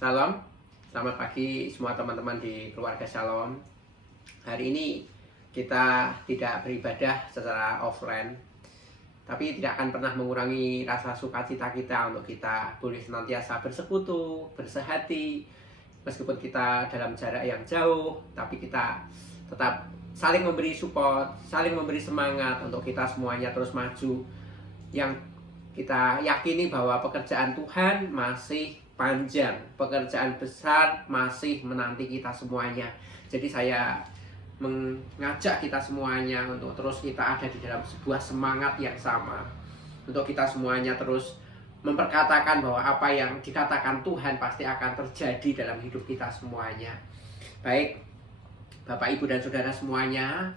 Salam, selamat pagi semua teman-teman di keluarga Shalom. Hari ini kita tidak beribadah secara offline, tapi tidak akan pernah mengurangi rasa sukacita kita untuk kita boleh senantiasa bersekutu, bersehati. Meskipun kita dalam jarak yang jauh, tapi kita tetap saling memberi support, saling memberi semangat untuk kita semuanya terus maju. Yang kita yakini bahwa pekerjaan Tuhan masih panjang, pekerjaan besar masih menanti kita semuanya. Jadi saya mengajak kita semuanya untuk terus kita ada di dalam sebuah semangat yang sama, untuk kita semuanya terus memperkatakan bahwa apa yang dikatakan Tuhan pasti akan terjadi dalam hidup kita semuanya. Baik Bapak, Ibu, dan Saudara semuanya,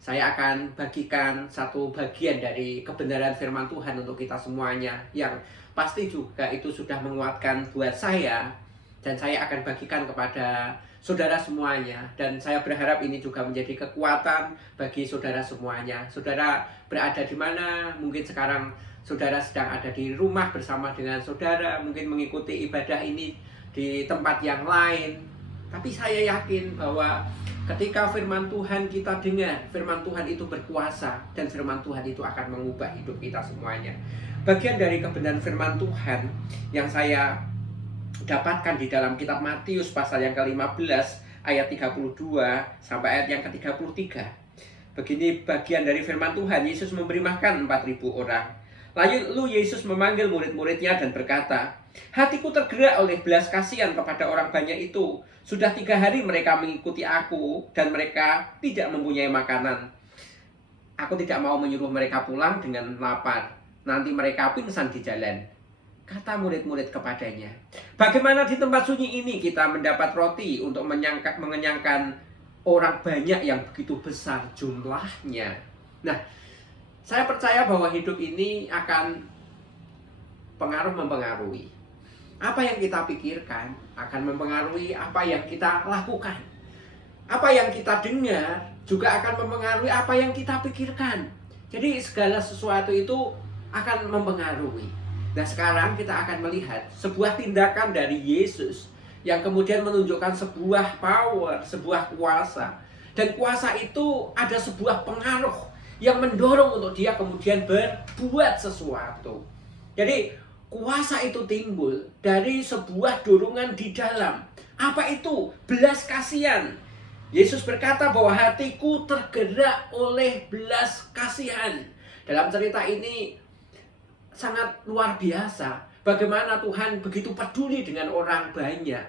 saya akan bagikan satu bagian dari kebenaran firman Tuhan untuk kita semuanya, yang pasti juga itu sudah menguatkan buat saya, dan saya akan bagikan kepada saudara semuanya. Dan saya berharap ini juga menjadi kekuatan bagi saudara semuanya. Saudara berada di mana? Mungkin sekarang saudara sedang ada di rumah bersama dengan saudara, mungkin mengikuti ibadah ini di tempat yang lain. Tapi saya yakin bahwa ketika firman Tuhan kita dengar, firman Tuhan itu berkuasa, dan firman Tuhan itu akan mengubah hidup kita semuanya. Bagian dari kebenaran firman Tuhan yang saya dapatkan di dalam kitab Matius pasal yang ke-15 ayat 32 sampai ayat yang ke-33. Begini bagian dari firman Tuhan. Yesus memberi makan 4.000 orang. Lalu Yesus memanggil murid-muridnya dan berkata, "Hatiku tergerak oleh belas kasihan kepada orang banyak itu. Sudah 3 hari mereka mengikuti aku dan mereka tidak mempunyai makanan. Aku tidak mau menyuruh mereka pulang dengan lapar. Nanti mereka pingsan di jalan." Kata murid-murid kepadanya, "Bagaimana di tempat sunyi ini kita mendapat roti untuk mengenyangkan orang banyak yang begitu besar jumlahnya?" Nah, saya percaya bahwa hidup ini akan mempengaruhi. Apa yang kita pikirkan akan mempengaruhi apa yang kita lakukan. Apa yang kita dengar juga akan mempengaruhi apa yang kita pikirkan. Jadi segala sesuatu itu akan mempengaruhi. Nah, sekarang kita akan melihat sebuah tindakan dari Yesus yang kemudian menunjukkan sebuah power, sebuah kuasa. Dan kuasa itu ada sebuah pengaruh yang mendorong untuk dia kemudian berbuat sesuatu. Jadi kuasa itu timbul dari sebuah dorongan di dalam. Apa itu? Belas kasihan. Yesus berkata bahwa hatiku tergerak oleh belas kasihan. Dalam cerita ini sangat luar biasa. Bagaimana Tuhan begitu peduli dengan orang banyak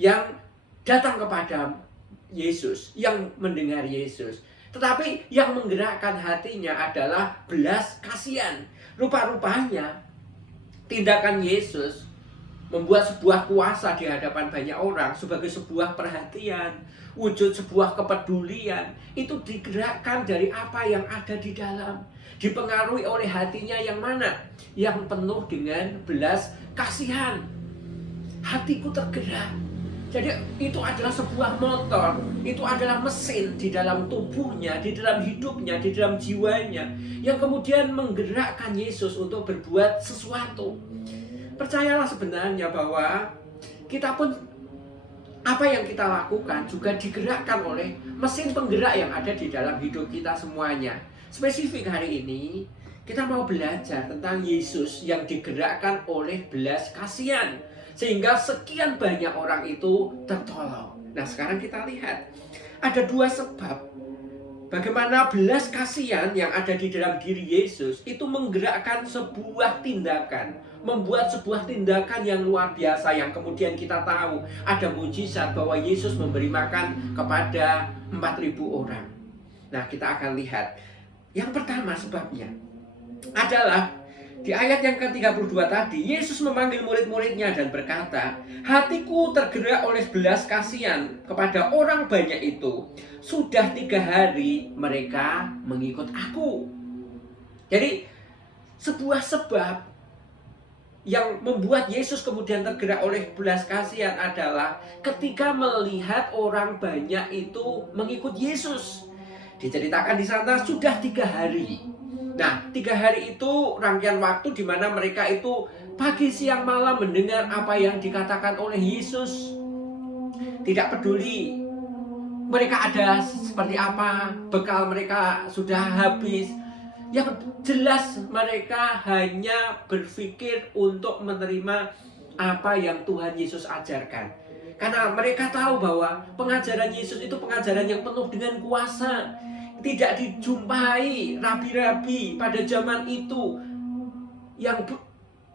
yang datang kepada Yesus, yang mendengar Yesus. Tetapi yang menggerakkan hatinya adalah belas kasihan. Rupa-rupanya tindakan Yesus membuat sebuah kuasa di hadapan banyak orang sebagai sebuah perhatian, wujud sebuah kepedulian. Itu digerakkan dari apa yang ada di dalam, dipengaruhi oleh hatinya yang mana? Yang penuh dengan belas kasihan. Hatiku tergerak. Jadi itu adalah sebuah motor, itu adalah mesin di dalam tubuhnya, di dalam hidupnya, di dalam jiwanya, yang kemudian menggerakkan Yesus untuk berbuat sesuatu. Percayalah sebenarnya bahwa kita pun, apa yang kita lakukan juga digerakkan oleh mesin penggerak yang ada di dalam hidup kita semuanya. Spesifik hari ini kita mau belajar tentang Yesus yang digerakkan oleh belas kasihan, sehingga sekian banyak orang itu tertolong. Nah, sekarang kita lihat ada 2 sebab bagaimana belas kasihan yang ada di dalam diri Yesus itu menggerakkan sebuah tindakan, membuat sebuah tindakan yang luar biasa, yang kemudian kita tahu ada mujizat bahwa Yesus memberi makan kepada 4.000 orang. Nah, kita akan lihat. Yang pertama sebabnya adalah di ayat yang ke-32 tadi, Yesus memanggil murid-muridnya dan berkata, "Hatiku tergerak oleh belas kasihan kepada orang banyak itu. Sudah 3 hari mereka mengikut aku." Jadi sebuah sebab yang membuat Yesus kemudian tergerak oleh belas kasihan adalah ketika melihat orang banyak itu mengikut Yesus. Diceritakan di sana sudah 3 hari. Nah, 3 hari itu rangkaian waktu di mana mereka itu pagi siang malam mendengar apa yang dikatakan oleh Yesus. Tidak peduli mereka ada seperti apa, bekal mereka sudah habis. Yang jelas mereka hanya berpikir untuk menerima apa yang Tuhan Yesus ajarkan. Karena mereka tahu bahwa pengajaran Yesus itu pengajaran yang penuh dengan kuasa. Tidak dijumpai rabi-rabi pada zaman itu yang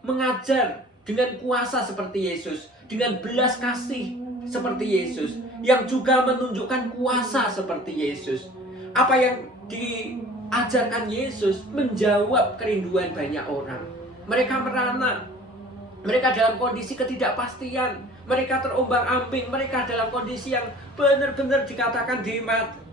mengajar dengan kuasa seperti Yesus, dengan belas kasih seperti Yesus, yang juga menunjukkan kuasa seperti Yesus. Apa yang diajarkan Yesus menjawab kerinduan banyak orang. Mereka merana, mereka dalam kondisi ketidakpastian, mereka terombang-ambing, mereka dalam kondisi yang benar-benar dikatakan di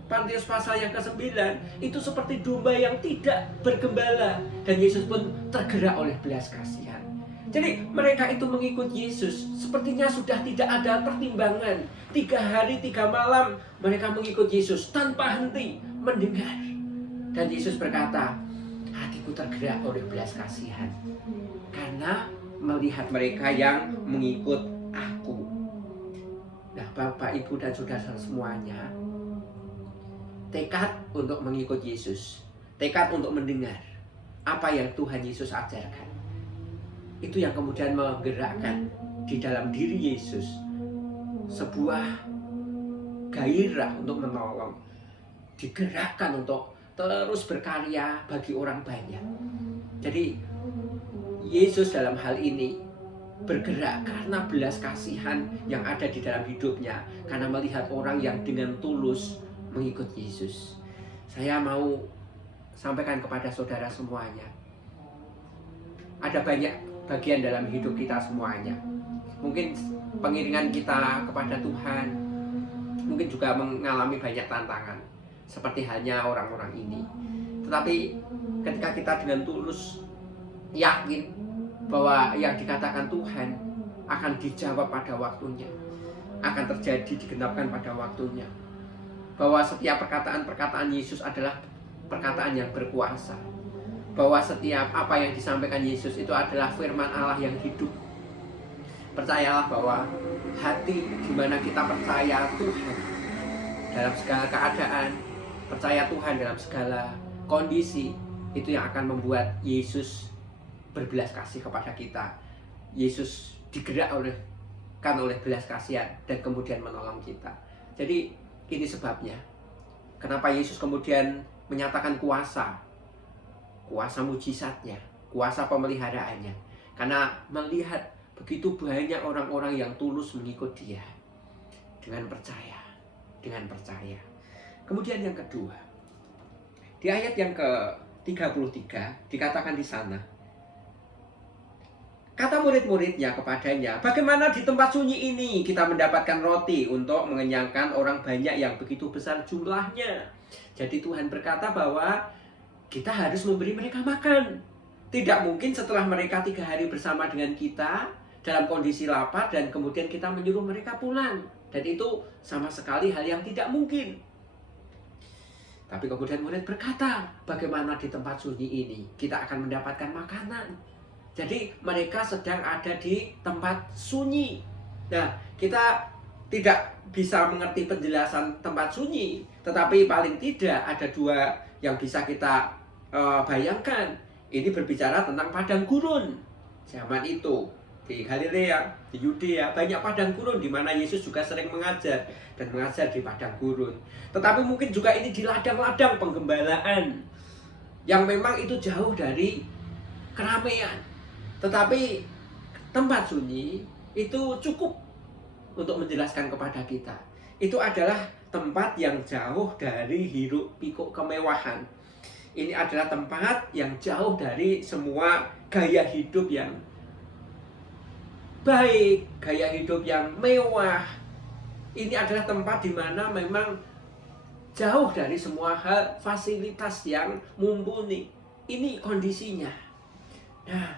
Matius pasal yang ke-9 itu seperti domba yang tidak bergembala, dan Yesus pun tergerak oleh belas kasihan. Jadi mereka itu mengikut Yesus sepertinya sudah tidak ada pertimbangan. 3 hari 3 malam mereka mengikut Yesus tanpa henti mendengar. Dan Yesus berkata, hatiku tergerak oleh belas kasihan karena melihat mereka yang mengikut aku. Nah, Bapak, Ibu, dan saudara semuanya, tekad untuk mengikut Yesus, tekad untuk mendengar apa yang Tuhan Yesus ajarkan, itu yang kemudian menggerakkan di dalam diri Yesus sebuah gairah untuk menolong, digerakkan untuk terus berkarya bagi orang banyak. Jadi Yesus dalam hal ini bergerak karena belas kasihan yang ada di dalam hidupnya, karena melihat orang yang dengan tulus mengikut Yesus. Saya mau sampaikan kepada saudara semuanya, ada banyak bagian dalam hidup kita semuanya. Mungkin pengiringan kita kepada Tuhan mungkin juga mengalami banyak tantangan seperti halnya orang-orang ini. Tetapi ketika kita dengan tulus yakin bahwa yang dikatakan Tuhan akan dijawab pada waktunya, akan terjadi, digenapkan pada waktunya, bahwa setiap perkataan-perkataan Yesus adalah perkataan yang berkuasa, bahwa setiap apa yang disampaikan Yesus itu adalah firman Allah yang hidup. Percayalah bahwa hati di mana kita percaya Tuhan dalam segala keadaan, percaya Tuhan dalam segala kondisi, itu yang akan membuat Yesus berbelas kasih kepada kita. Yesus digerak oleh belas kasihan dan kemudian menolong kita. Jadi ini sebabnya kenapa Yesus kemudian menyatakan kuasa mujizatnya, kuasa pemeliharaannya, karena melihat begitu banyak orang-orang yang tulus mengikut Dia dengan percaya. Kemudian yang kedua, di ayat yang ke-33 dikatakan di sana, kata murid-muridnya kepadanya, bagaimana di tempat sunyi ini kita mendapatkan roti untuk mengenyangkan orang banyak yang begitu besar jumlahnya. Jadi Tuhan berkata bahwa kita harus memberi mereka makan. Tidak mungkin setelah mereka 3 hari bersama dengan kita dalam kondisi lapar dan kemudian kita menyuruh mereka pulang. Dan itu sama sekali hal yang tidak mungkin. Tapi kemudian murid berkata, bagaimana di tempat sunyi ini kita akan mendapatkan makanan. Jadi mereka sedang ada di tempat sunyi. Nah, kita tidak bisa mengerti penjelasan tempat sunyi, tetapi paling tidak ada 2 yang bisa kita bayangkan. Ini berbicara tentang padang gurun. Zaman itu di Galilea, di Yudea, banyak padang gurun di mana Yesus juga sering mengajar di padang gurun. Tetapi mungkin juga ini di ladang-ladang penggembalaan yang memang itu jauh dari keramaian. Tetapi tempat sunyi itu cukup untuk menjelaskan kepada kita. Itu adalah tempat yang jauh dari hiruk pikuk kemewahan. Ini adalah tempat yang jauh dari semua gaya hidup yang baik, gaya hidup yang mewah. Ini adalah tempat di mana memang jauh dari semua hal fasilitas yang mumpuni. Ini kondisinya. Nah,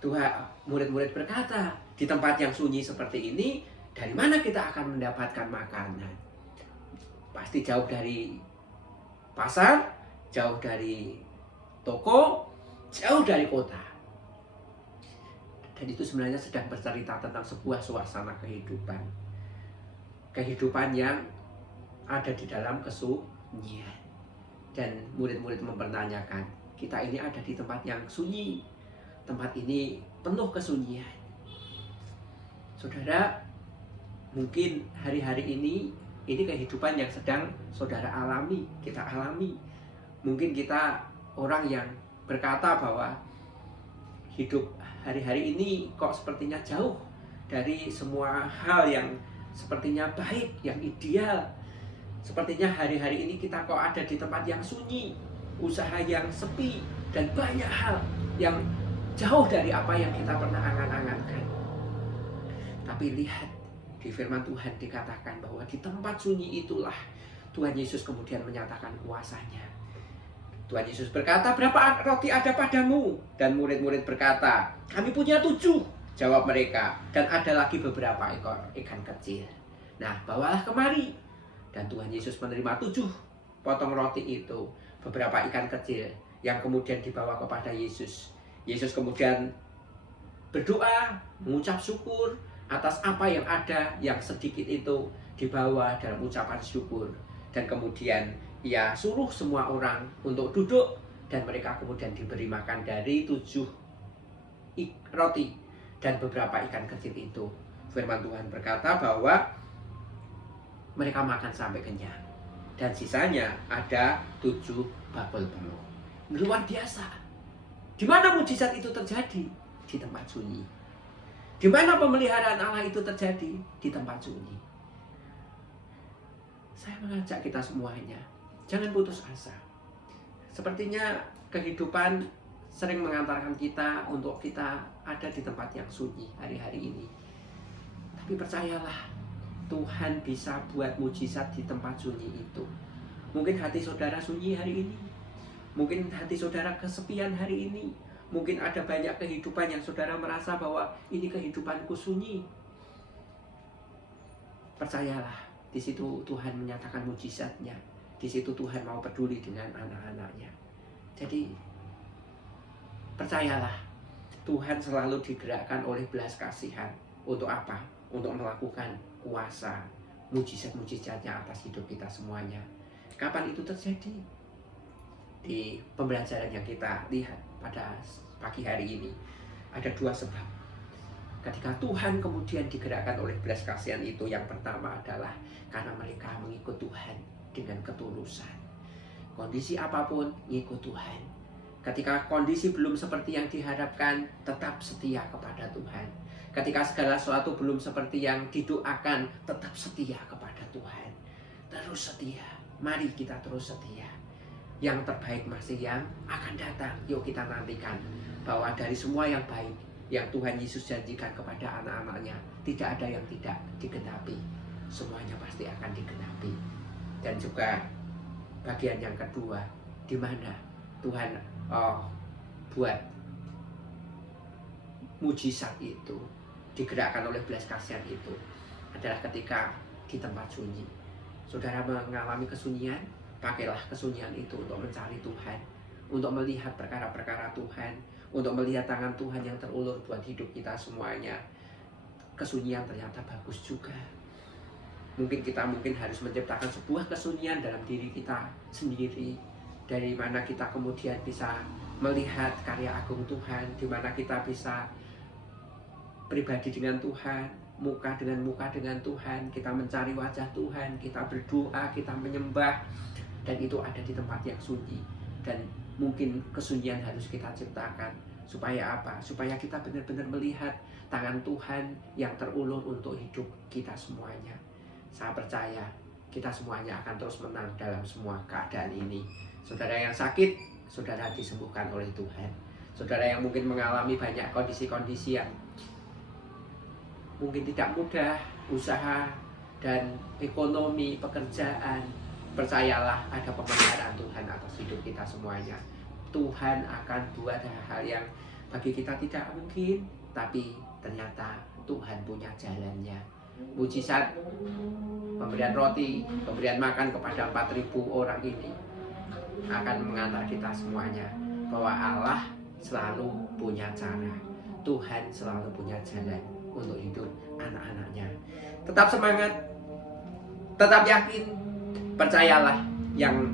Tuhan, murid-murid berkata, di tempat yang sunyi seperti ini, dari mana kita akan mendapatkan makanan? Pasti jauh dari pasar, jauh dari toko, jauh dari kota. Dan itu sebenarnya sedang bercerita tentang sebuah suasana kehidupan. Kehidupan yang ada di dalam kesunyian. Dan murid-murid mempertanyakan, kita ini ada di tempat yang sunyi. Tempat ini penuh kesunyian. Saudara, mungkin hari-hari ini kehidupan yang sedang saudara alami, kita alami. Mungkin kita orang yang berkata bahwa hidup hari-hari ini kok sepertinya jauh dari semua hal yang sepertinya baik, yang ideal. Sepertinya hari-hari ini kita kok ada di tempat yang sunyi, usaha yang sepi, dan banyak hal yang jauh dari apa yang kita pernah angan-angankan. Tapi lihat, di firman Tuhan dikatakan bahwa di tempat sunyi itulah Tuhan Yesus kemudian menyatakan kuasanya. Tuhan Yesus berkata, berapa roti ada padamu? Dan murid-murid berkata, kami punya 7. Jawab mereka, dan ada lagi beberapa ekor ikan kecil. Nah, bawalah kemari. Dan Tuhan Yesus menerima 7 potong roti itu, beberapa ikan kecil yang kemudian dibawa kepada Yesus. Yesus kemudian berdoa, mengucap syukur atas apa yang ada, yang sedikit itu dibawa dalam ucapan syukur. Dan kemudian Ia suruh semua orang untuk duduk, dan mereka kemudian diberi makan dari 7 roti dan beberapa ikan kecil itu. Firman Tuhan berkata bahwa mereka makan sampai kenyang, dan sisanya ada 7 bakul penuh. Luar biasa. Di mana mujizat itu terjadi? Di tempat sunyi. Di mana pemeliharaan Allah itu terjadi? Di tempat sunyi. Saya mengajak kita semuanya, jangan putus asa. Sepertinya kehidupan sering mengantarkan kita untuk kita ada di tempat yang sunyi hari-hari ini. Tapi percayalah, Tuhan bisa buat mujizat di tempat sunyi itu. Mungkin hati saudara sunyi hari ini. Mungkin hati saudara kesepian hari ini. Mungkin ada banyak kehidupan yang saudara merasa bahwa ini kehidupanku sunyi. Percayalah, di situ Tuhan menyatakan mujizatnya. Di situ Tuhan mau peduli dengan anak-anaknya. Jadi, percayalah, Tuhan selalu digerakkan oleh belas kasihan. Untuk apa? Untuk melakukan kuasa mujizat-mujizatnya atas hidup kita semuanya. Kapan itu terjadi? Di pembelajaran yang kita lihat pada pagi hari ini, ada 2 sebab. Ketika Tuhan kemudian digerakkan oleh belas kasihan itu, yang pertama adalah karena mereka mengikut Tuhan dengan ketulusan. Kondisi apapun, ngikut Tuhan. Ketika kondisi belum seperti yang diharapkan, tetap setia kepada Tuhan. Ketika segala sesuatu belum seperti yang didoakan, tetap setia kepada Tuhan. Terus setia. Mari kita terus setia. Yang terbaik masih yang akan datang. Yuk kita nantikan bahwa dari semua yang baik yang Tuhan Yesus janjikan kepada anak-anaknya, tidak ada yang tidak digenapi. Semuanya pasti akan digenapi. Dan juga bagian yang kedua, di mana Tuhan buat mujizat itu, digerakkan oleh belas kasihan itu, adalah ketika di tempat sunyi. Saudara mengalami kesunyian, pakailah kesunyian itu untuk mencari Tuhan, untuk melihat perkara-perkara Tuhan, untuk melihat tangan Tuhan yang terulur buat hidup kita semuanya. Kesunyian ternyata bagus juga. Mungkin kita harus menciptakan sebuah kesunyian dalam diri kita sendiri, dari mana kita kemudian bisa melihat karya agung Tuhan, di mana kita bisa pribadi dengan Tuhan, muka dengan Tuhan, kita mencari wajah Tuhan, kita berdoa, kita menyembah, dan itu ada di tempat yang sunyi. Dan mungkin kesunyian harus kita ciptakan. Supaya apa? Supaya kita benar-benar melihat tangan Tuhan yang terulur untuk hidup kita semuanya. Saya percaya kita semuanya akan terus menang dalam semua keadaan ini. Saudara yang sakit, saudara disembuhkan oleh Tuhan. Saudara yang mungkin mengalami banyak kondisi-kondisi yang mungkin tidak mudah, usaha dan ekonomi, pekerjaan, percayalah ada pemeliharaan Tuhan atas hidup kita semuanya. Tuhan akan buat hal-hal yang bagi kita tidak mungkin, tapi ternyata Tuhan punya jalannya. Mujizat pemberian roti, pemberian makan kepada 4.000 orang ini akan mengantar kita semuanya bahwa Allah selalu punya cara. Tuhan selalu punya jalan untuk hidup anak-anaknya. Tetap semangat, tetap yakin, percayalah yang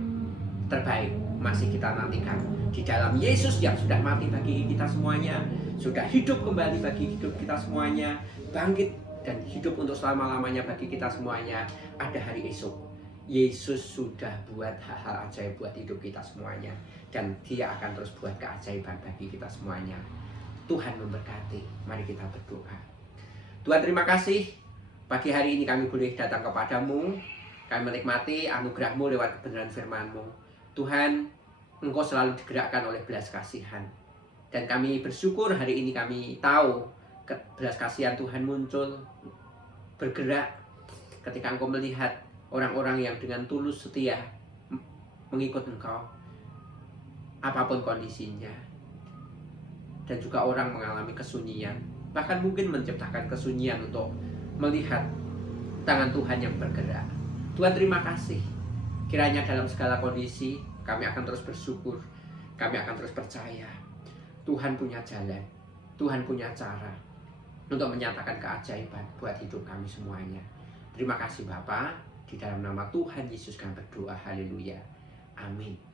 terbaik masih kita nantikan di dalam Yesus yang sudah mati bagi kita semuanya, sudah hidup kembali bagi hidup kita semuanya, bangkit dan hidup untuk selama-lamanya bagi kita semuanya. Ada hari esok. Yesus sudah buat hal-hal ajaib buat hidup kita semuanya, dan Dia akan terus buat keajaiban bagi kita semuanya. Tuhan memberkati. Mari kita berdoa. Tuhan, terima kasih pagi hari ini kami boleh datang kepadamu. Kami menikmati anugerah-Mu lewat kebenaran firman-Mu. Tuhan, Engkau selalu digerakkan oleh belas kasihan. Dan kami bersyukur hari ini kami tahu belas kasihan Tuhan muncul, bergerak ketika Engkau melihat orang-orang yang dengan tulus setia mengikut Engkau, apapun kondisinya. Dan juga orang mengalami kesunyian, bahkan mungkin menciptakan kesunyian untuk melihat tangan Tuhan yang bergerak. Tuhan, terima kasih. Kiranya dalam segala kondisi kami akan terus bersyukur, kami akan terus percaya Tuhan punya jalan, Tuhan punya cara untuk menyatakan keajaiban buat hidup kami semuanya. Terima kasih Bapa, di dalam nama Tuhan Yesus kami berdoa, haleluya, amin.